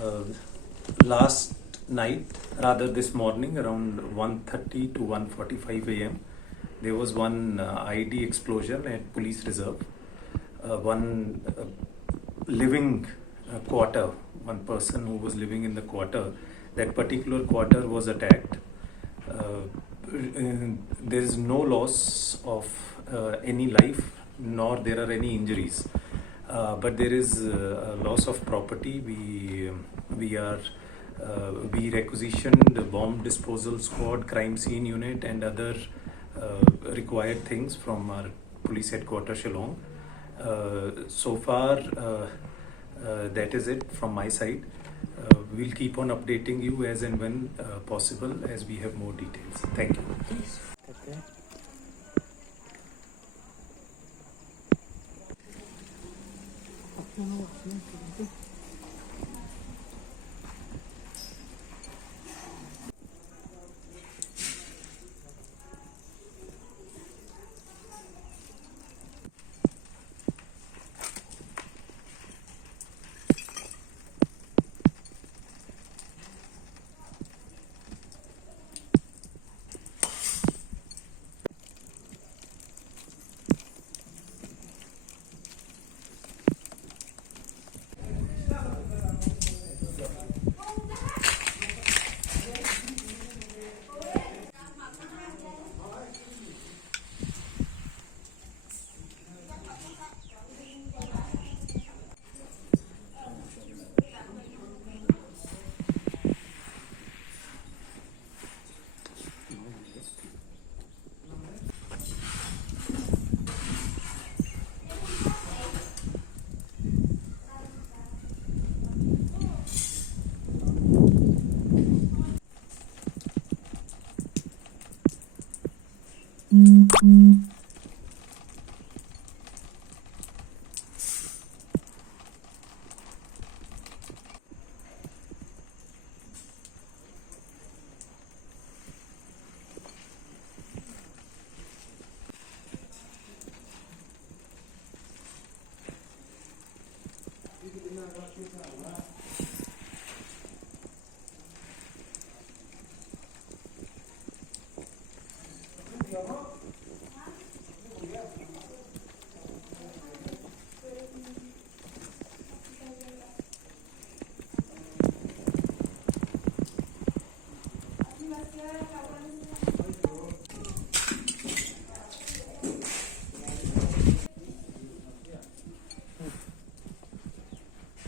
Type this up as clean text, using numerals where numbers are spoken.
Uh, Last night, rather this morning, around 1:30 to 1:45 a.m., there was one ID explosion at Police Reserve. One living quarter, one person who was living in the quarter, that particular quarter was attacked. Uh, there is no loss of any life, nor there are any injuries. But there is a loss of property. We requisitioned the bomb disposal squad, crime scene unit, and other required things from our police headquarters, Shillong. So far, that is it from my side. We'll keep on updating you as and when possible as we have more details. Thank you. Okay.